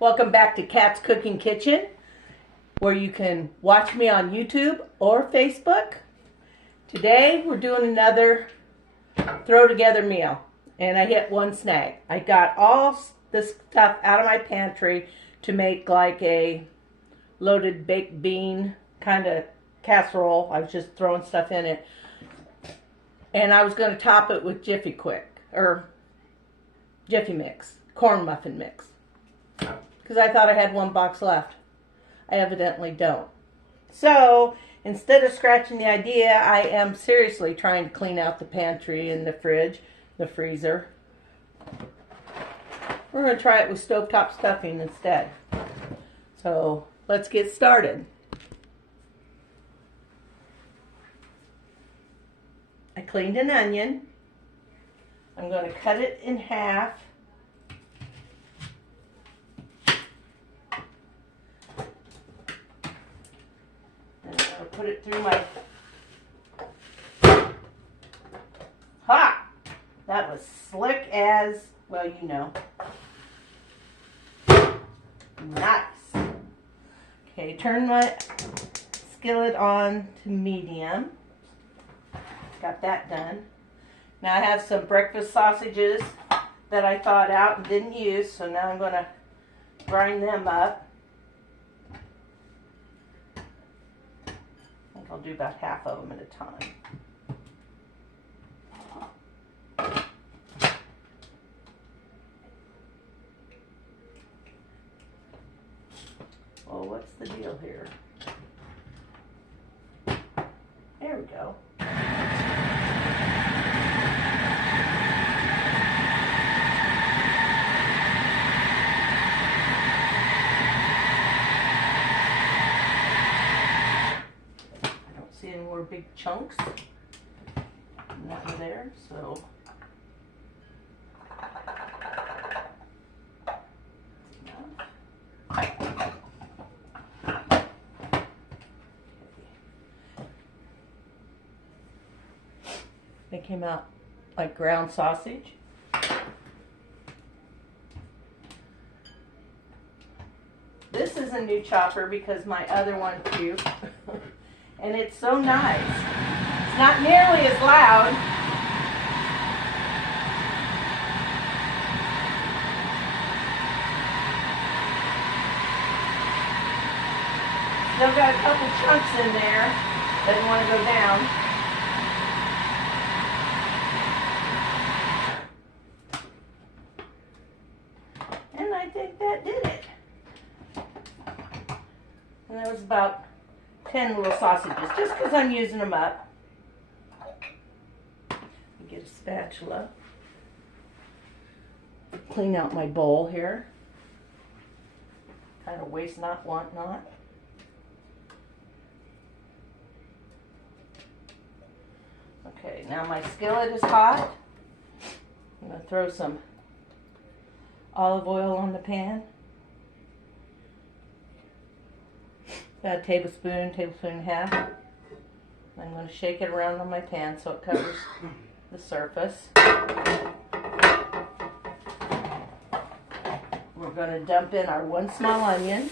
Welcome back to Kat's Cooking Kitchen, where you can watch me on YouTube or Facebook. Today we're doing another throw together meal, and I hit one snag. I got all this stuff out of my pantry to make like a loaded baked bean kind of casserole. I was just throwing stuff in it, and I was going to top it with Jiffy Mix, corn muffin mix. Because I thought I had one box left. I evidently don't. So, instead of scratching the idea, I am seriously trying to clean out the pantry and the fridge, the freezer. We're going to try it with Stovetop Stuffing instead. So, let's get started. I cleaned an onion. I'm going to cut it in half. Put it through my... Ha! That was slick as, well, you know. Nice. Okay, turn my skillet on to medium. Got that done. Now I have some breakfast sausages that I thawed out and didn't use, so now I'm going to grind them up. I'll do about half of them at a time. Well, what's the deal here? There we go. See any more big chunks? Nothing there, so they came out like ground sausage. This is a new chopper because my other one puked. And it's so nice. It's not nearly as loud. Still got a couple chunks in there. Doesn't want to go down. And I think that did it. And that was about 10 little sausages, just because I'm using them up. Get a spatula. Clean out my bowl here. Kind of waste not, want not. Okay, now my skillet is hot. I'm going to throw some olive oil on the pan. About a tablespoon and a half. I'm going to shake it around on my pan so it covers the surface. We're going to dump in our one small onion.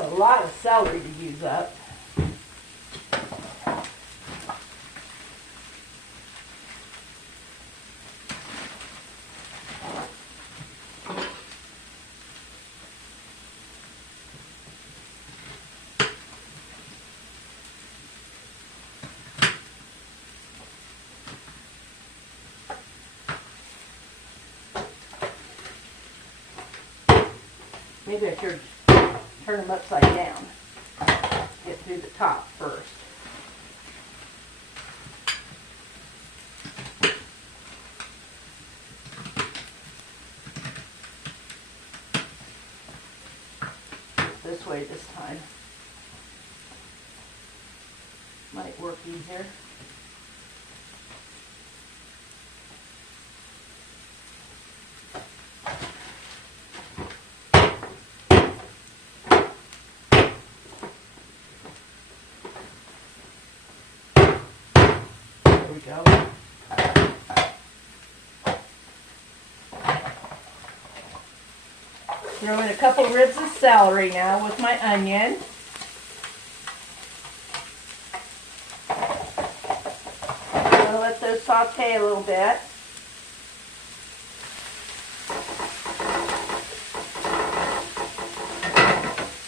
A lot of celery to use up. Maybe I should turn them upside down. Get through the top first. This way this time. Might work easier. There we go. Throw in a couple ribs of celery now with my onion. I'm going to let those saute a little bit.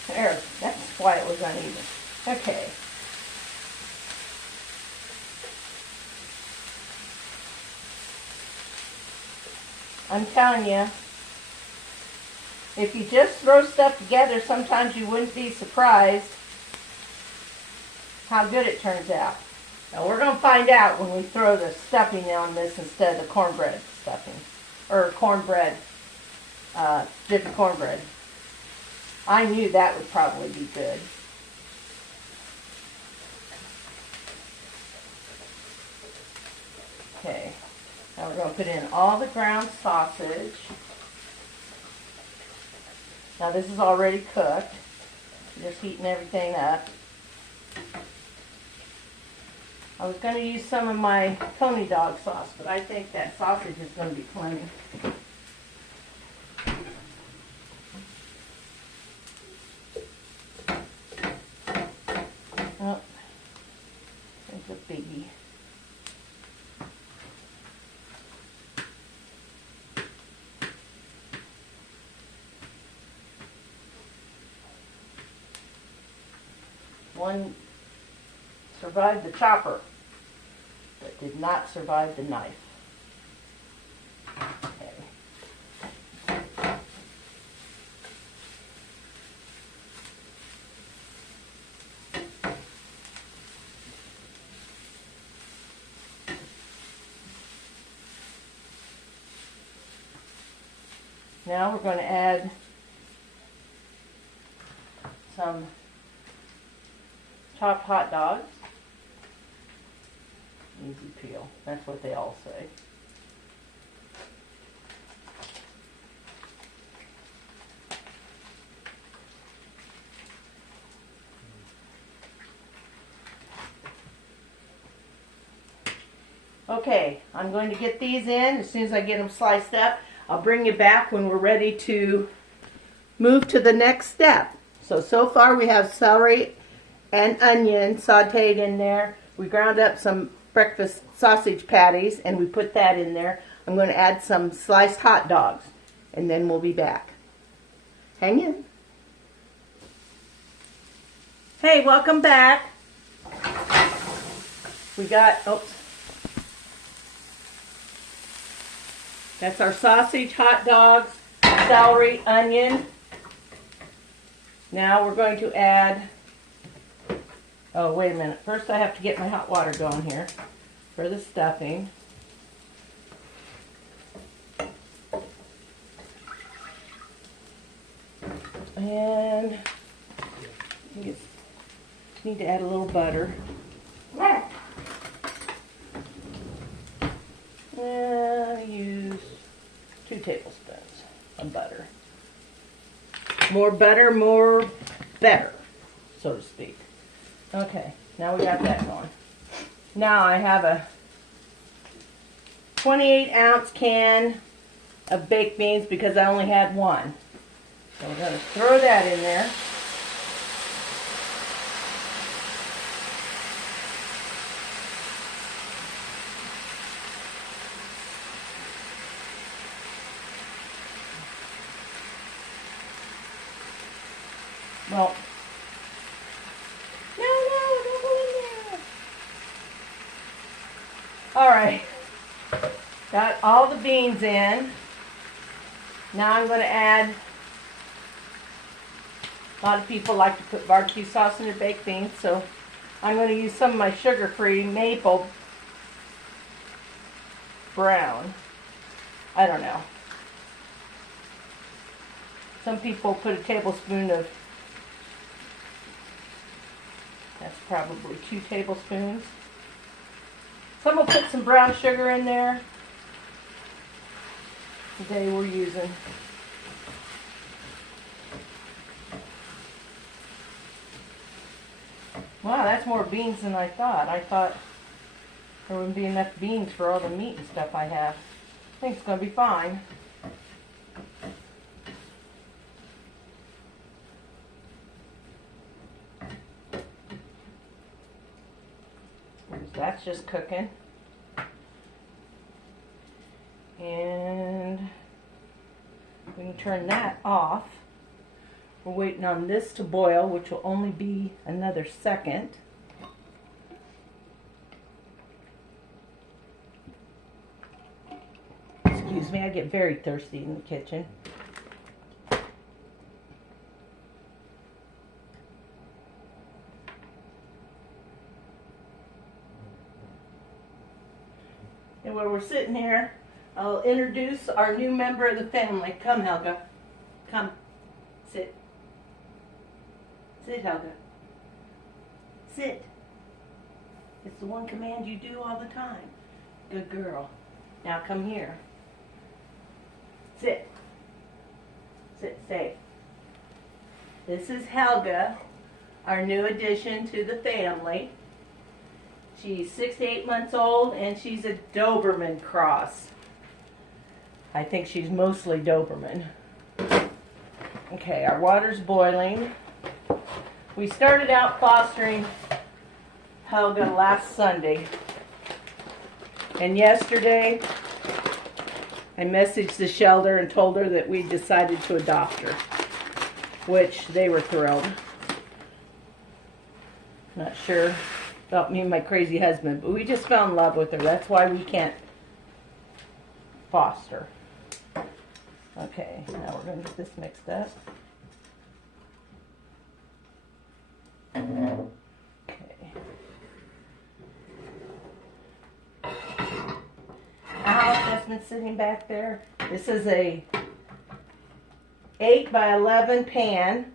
There, that's why it was uneven. Okay. I'm telling you, if you just throw stuff together, sometimes you wouldn't be surprised how good it turns out. Now we're going to find out when we throw the stuffing on this instead of the cornbread stuffing. Or cornbread, different cornbread. I knew that would probably be good. Okay, now we're going to put in all the ground sausage. Now this is already cooked. Just heating everything up. I was going to use some of my pony dog sauce, but I think that sausage is going to be plenty. Oh, there's a biggie. One survived the chopper, but did not survive the knife. Okay. Now we're going to add some chopped hot dogs. Easy peel. That's what they all say. Okay, I'm going to get these in. As soon as I get them sliced up, I'll bring you back when we're ready to move to the next step. So far we have celery and onion sauteed in there. We ground up some breakfast sausage patties and we put that in there. I'm going to add some sliced hot dogs and then we'll be back. Hang in. Hey, welcome back. We got, oops. That's our sausage, hot dogs, celery, onion. Now we're going to add, oh wait a minute, first I have to get my hot water going here for the stuffing. And I need to add a little butter. And I use 2 tablespoons of butter. More butter, more better, so to speak. Okay, now we got that going. Now I have a 28-ounce can of baked beans because I only had one. So we're going to throw that in there. Well, no, don't go in there. All right, got all the beans in. Now I'm going to add, a lot of people like to put barbecue sauce in their baked beans, so I'm going to use some of my sugar-free maple brown. I don't know. Some people put a tablespoon of, that's probably 2 tablespoons. Some will put some brown sugar in there. Today we're using wow, that's more beans than I thought. I thought There wouldn't be enough beans for all the meat and stuff I have. I think it's going to be fine. That's just cooking. And we can turn that off. We're waiting on this to boil, which will only be another second. Excuse me, I get very thirsty in the kitchen. And while we're sitting here, I'll introduce our new member of the family. Come, Helga. Come. Sit. Sit, Helga. Sit. It's the one command you do all the time. Good girl. Now come here. Sit. Sit, stay. This is Helga, our new addition to the family. She's 6 to 8 months old, and she's a Doberman cross. I think she's mostly Doberman. Okay, our water's boiling. We started out fostering Helga last Sunday. And yesterday, I messaged the shelter and told her that we decided to adopt her, which they were thrilled. Not sure about me and my crazy husband, but we just fell in love with her. That's why we can't foster. Okay, now we're going to get this mixed up. Okay. Alice has been sitting back there. This is a 8 by 11 pan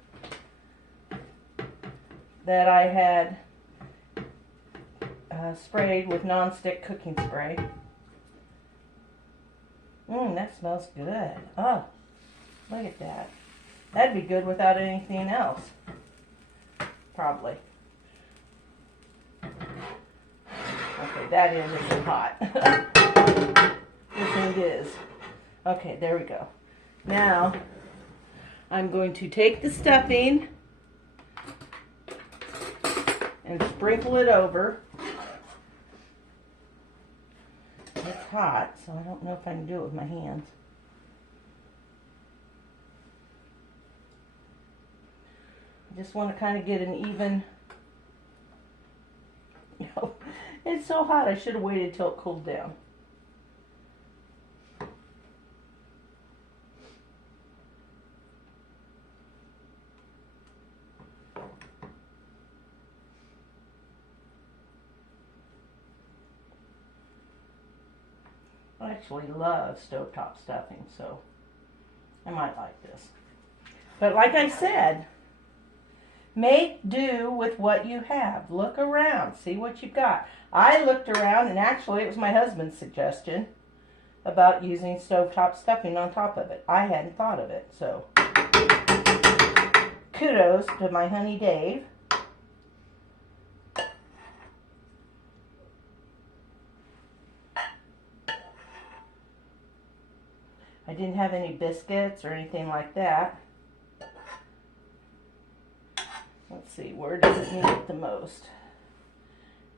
that I had sprayed with non-stick cooking spray. That smells good. Oh, look at that. That'd be good without anything else. Probably. Okay, that end isn't hot. This end is. Okay, there we go. Now, I'm going to take the stuffing and sprinkle it over. It's hot, so I don't know if I can do it with my hands. I just want to kind of get an even... No, it's so hot I should have waited till it cooled down. I actually love stovetop stuffing, so I might like this. But like I said, make do with what you have. Look around, see what you've got. I looked around, and actually it was my husband's suggestion about using stovetop stuffing on top of it. I hadn't thought of it, so kudos to my honey Dave. I didn't have any biscuits or anything like that. Let's see, where does it need it the most?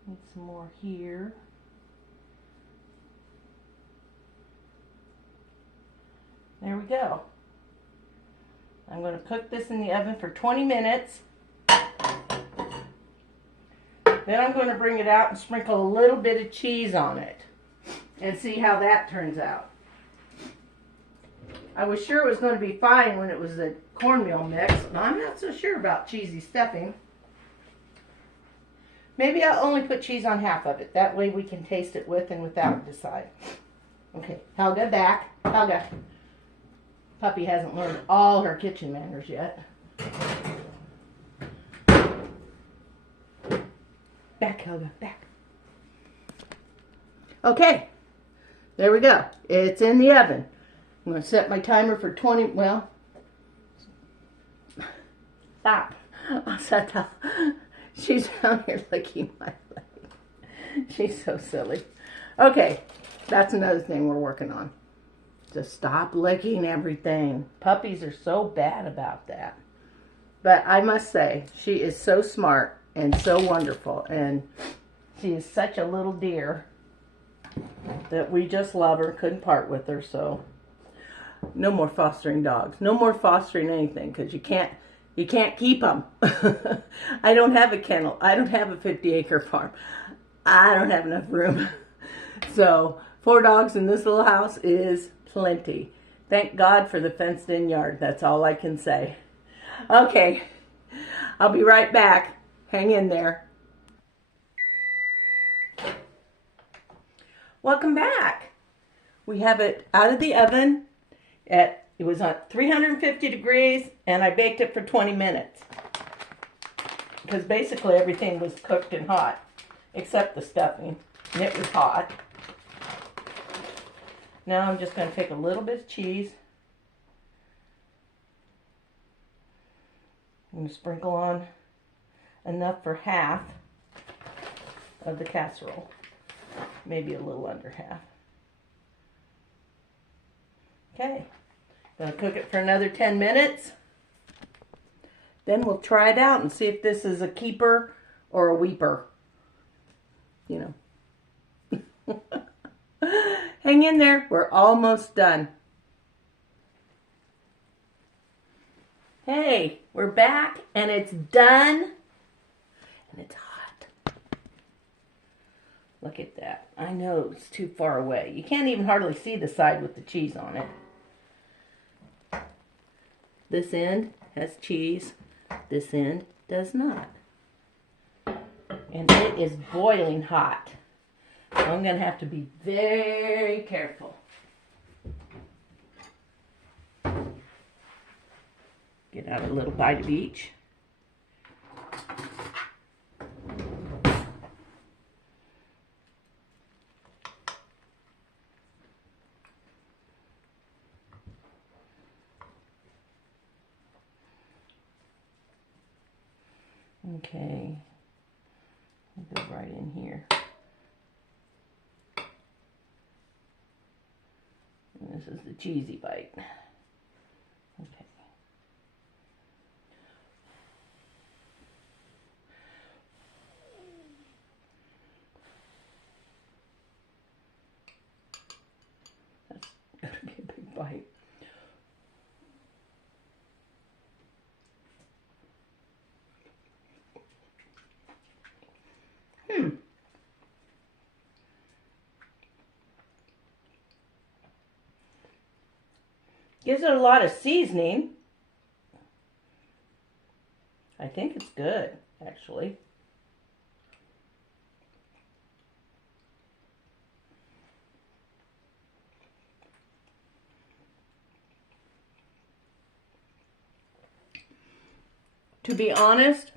Need some more here. There we go. I'm going to cook this in the oven for 20 minutes. Then I'm going to bring it out and sprinkle a little bit of cheese on it and see how that turns out. I was sure it was going to be fine when it was the cornmeal mix. I'm not so sure about cheesy stuffing. Maybe I'll only put cheese on half of it. That way we can taste it with and without and decide. Okay, Helga, back. Helga. Puppy hasn't learned all her kitchen manners yet. Back, Helga, back. Okay, there we go. It's in the oven. I'm going to set my timer for 20, well, stop. I'll set that. She's down here licking my leg. She's so silly. Okay, that's another thing we're working on. Just stop licking everything. Puppies are so bad about that. But I must say, she is so smart and so wonderful. And she is such a little dear that we just love her. Couldn't part with her. So no more fostering dogs. No more fostering anything, because you can't keep them. I don't have a kennel. I don't have a 50-acre farm. I don't have enough room. So 4 dogs in this little house is plenty. Thank God for the fenced-in yard. That's all I can say. Okay, I'll be right back. Hang in there. Welcome back. We have it out of the oven. It was at 350 degrees, and I baked it for 20 minutes. Because basically everything was cooked and hot, except the stuffing, and it was hot. Now I'm just going to take a little bit of cheese. I'm going to sprinkle on enough for half of the casserole. Maybe a little under half. Okay. Going to cook it for another 10 minutes. Then we'll try it out and see if this is a keeper or a weeper. You know. Hang in there. We're almost done. Hey, we're back and it's done. And it's hot. Look at that. I know it's too far away. You can't even hardly see the side with the cheese on it. This end has cheese. This end does not. And it is boiling hot. So I'm going to have to be very careful. Get out a little bite of each. Okay, I'll go right in here. And this is the cheesy bite. Okay. That's gotta be a big bite. Gives it a lot of seasoning. I think it's good, actually. To be honest,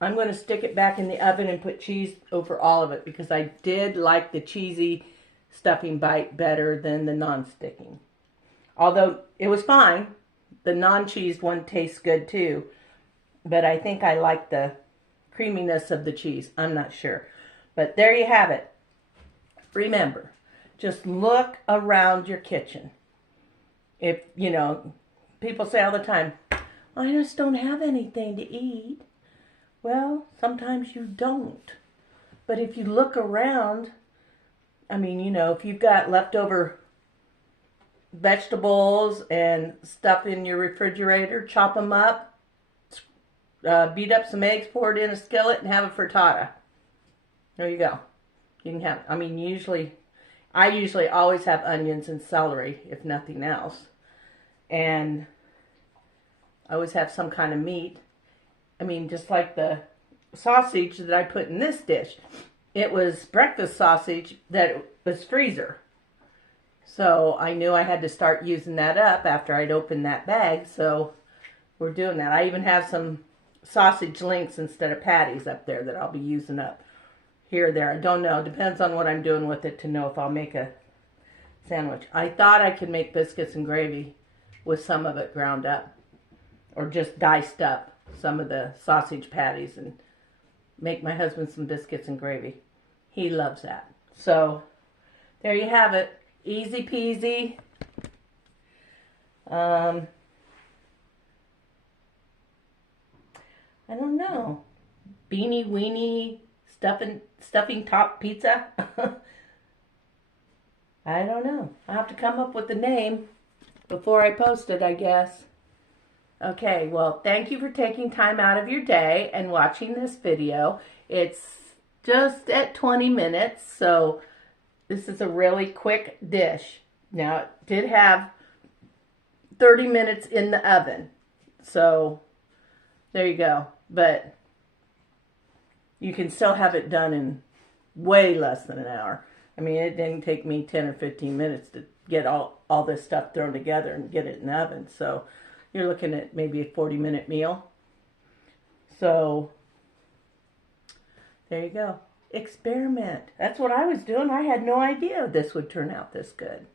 I'm going to stick it back in the oven and put cheese over all of it, because I did like the cheesy stuffing bite better than the non-sticking. Although it was fine. The non-cheese one tastes good too. But I think I like the creaminess of the cheese. I'm not sure. But there you have it. Remember, just look around your kitchen. If, you know, people say all the time, I just don't have anything to eat. Well, sometimes you don't. But if you look around, I mean, you know, if you've got leftover vegetables and stuff in your refrigerator, chop them up, beat up some eggs, pour it in a skillet, and have a frittata. There you go. You can have, I mean, I usually always have onions and celery, if nothing else. And I always have some kind of meat. I mean, just like the sausage that I put in this dish. It was breakfast sausage that was freezer. So I knew I had to start using that up after I'd opened that bag. So we're doing that. I even have some sausage links instead of patties up there that I'll be using up here or there. I don't know. Depends on what I'm doing with it to know if I'll make a sandwich. I thought I could make biscuits and gravy with some of it ground up. Or just diced up some of the sausage patties and make my husband some biscuits and gravy. He loves that. So there you have it. Easy peasy. I don't know. Beanie Weenie stuffing top pizza. I don't know. I'll have to come up with the name before I post it, I guess. Okay, well, thank you for taking time out of your day and watching this video. It's just at 20 minutes, so this is a really quick dish. Now, it did have 30 minutes in the oven, so there you go. But you can still have it done in way less than an hour. I mean, it didn't take me 10 or 15 minutes to get all this stuff thrown together and get it in the oven. So you're looking at maybe a 40-minute meal. So there you go. Experiment. That's what I was doing. I had no idea this would turn out this good.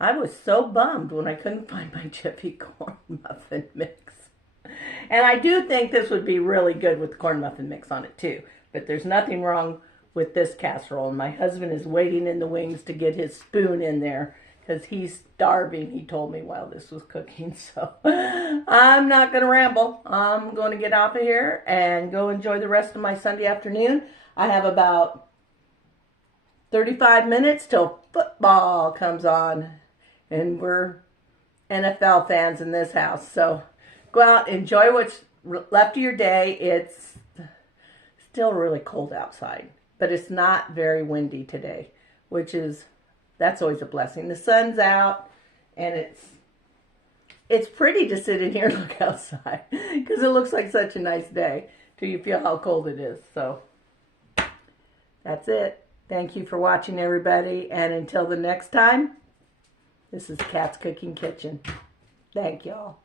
I was so bummed when I couldn't find my Jiffy corn muffin mix. And I do think this would be really good with the corn muffin mix on it too. But there's nothing wrong with this casserole. And my husband is waiting in the wings to get his spoon in there because he's starving, he told me while this was cooking. So I'm not going to ramble. I'm going to get off of here and go enjoy the rest of my Sunday afternoon. I have about 35 minutes till football comes on. And we're NFL fans in this house. So go out, enjoy what's left of your day. It's still really cold outside, but it's not very windy today, that's always a blessing. The sun's out, and it's pretty to sit in here and look outside because it looks like such a nice day till you feel how cold it is. So that's it. Thank you for watching, everybody, and until the next time, this is Kat's Cooking Kitchen. Thank y'all.